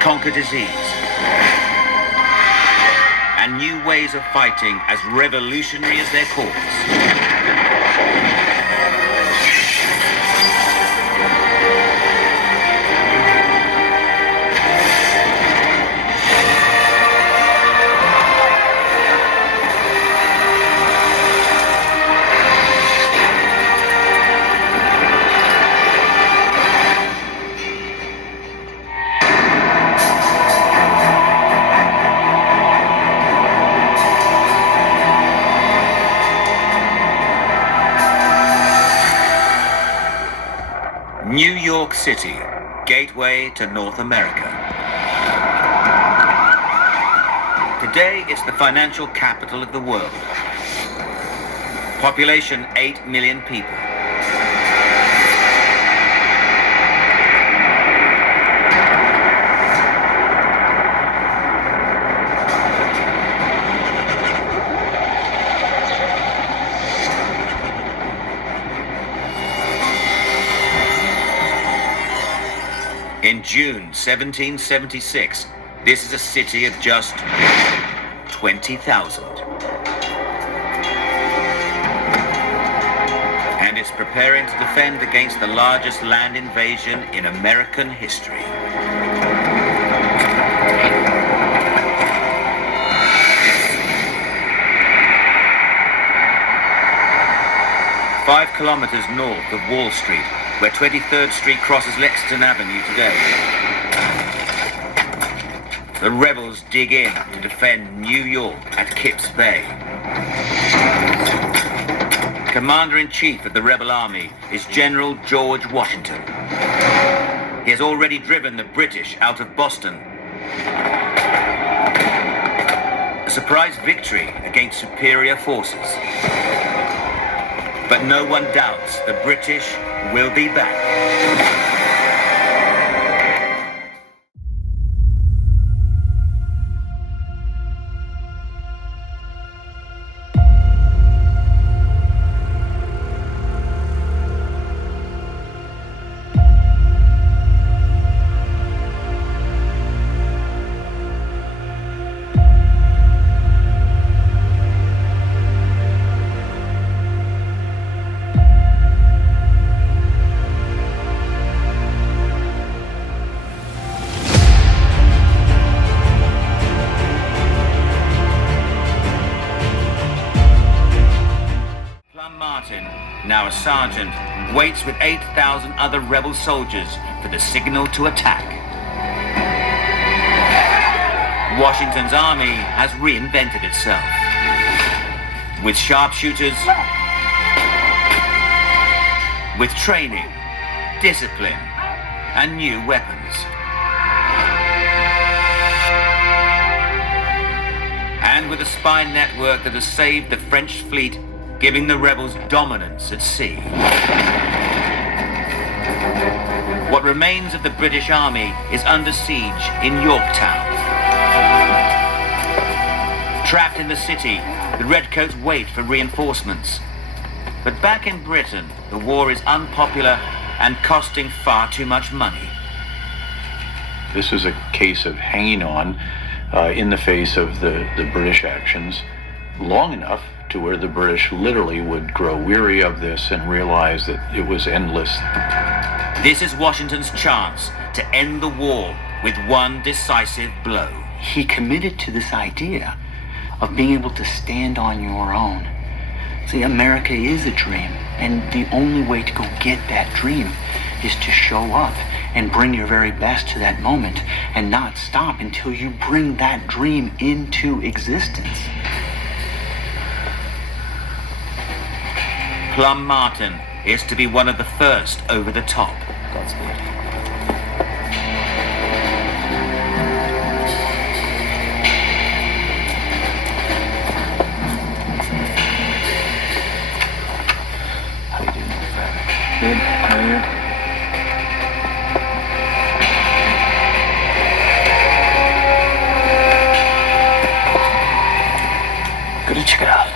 conquer disease, and new ways of fighting as revolutionary as their cause. New York City, gateway to North America. Today, it's the financial capital of the world. Population 8 million people. In June 1776, this is a city of just 20,000. And it's preparing to defend against the largest land invasion in American history. Five kilometers north of Wall Street, where 23rd Street crosses Lexington Avenue today. The rebels dig in to defend New York at Kips Bay. Commander-in-Chief of the rebel army is General George Washington. He has already driven the British out of Boston. A surprise victory against superior forces. But no one doubts the British will be back. Now a sergeant, waits with 8,000 other rebel soldiers for the signal to attack. Washington's army has reinvented itself. With sharpshooters, with training, discipline, and new weapons. And with a spy network that has saved the French fleet, giving the rebels dominance at sea. What remains of the British Army is under siege in Yorktown. Trapped in the city, the Redcoats wait for reinforcements. But back in Britain, the war is unpopular and costing far too much money. This is a case of hanging on in the face of the British actions long enough to where the British literally would grow weary of this and realize that it was endless. This is Washington's chance to end the war with one decisive blow. He committed to this idea of being able to stand on your own. See, America is a dream, and the only way to go get that dream is to show up and bring your very best to that moment and not stop until you bring that dream into existence. Plum Martin is to be one of the first over the top. Godspeed. How you doing, old friend? Good. How are you? Good to check it out.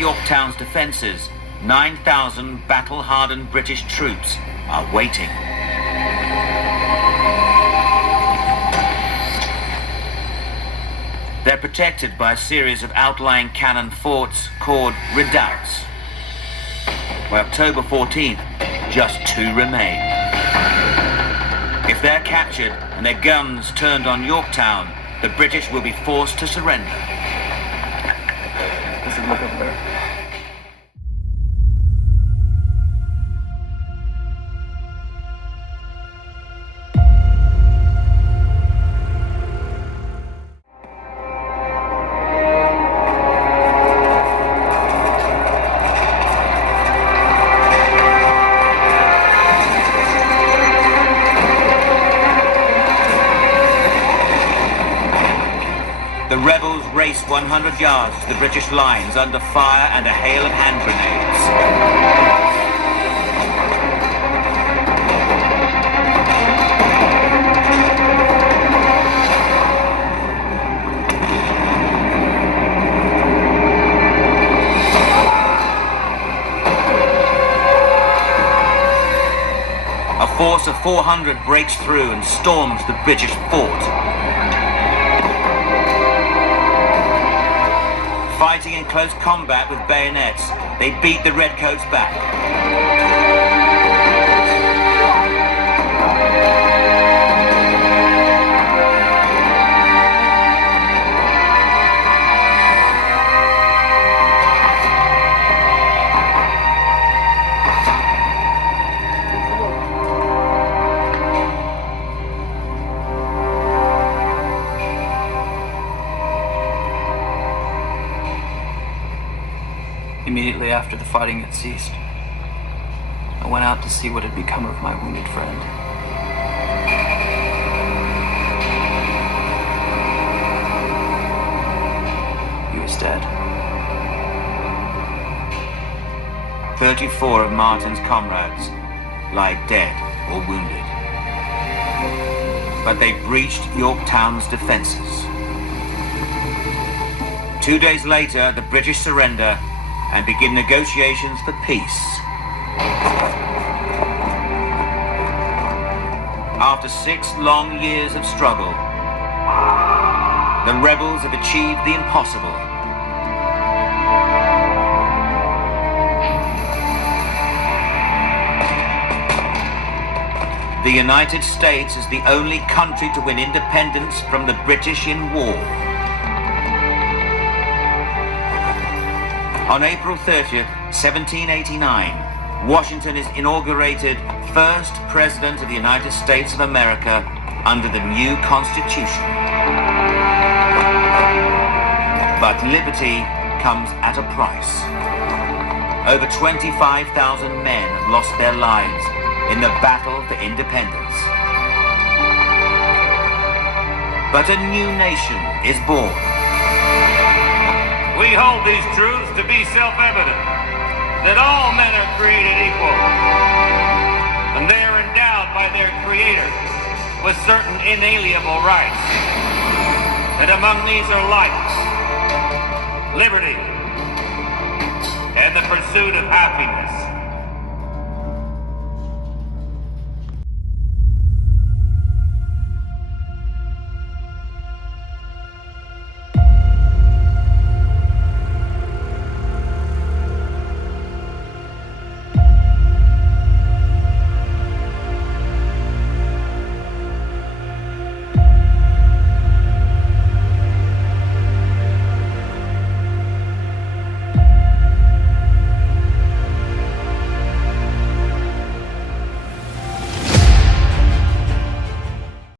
Yorktown's defenses, 9,000 battle-hardened British troops are waiting. They're protected by a series of outlying cannon forts called redoubts. By October 14th, just 2 remain. If they're captured and their guns turned on Yorktown, the British will be forced to surrender. Look up there. The rebels race 100 yards to the British lines under fire and a hail of hand grenades. A force of 400 breaks through and storms the British fort. Fighting in close combat with bayonets, they beat the Redcoats back. Immediately after the fighting had ceased, I went out to see what had become of my wounded friend. He was dead. 34 of Martin's comrades lie dead or wounded. But they breached Yorktown's defenses. 2 days later, the British surrender and begin negotiations for peace. After 6 long years of struggle, the rebels have achieved the impossible. The United States is the only country to win independence from the British in war. On April 30th, 1789, Washington is inaugurated first President of the United States of America under the new Constitution. But liberty comes at a price. Over 25,000 men have lost their lives in the battle for independence. But a new nation is born. We hold these truths to be self-evident, that all men are created equal, and they are endowed by their Creator with certain inalienable rights, and among these are life, liberty, and the pursuit of happiness.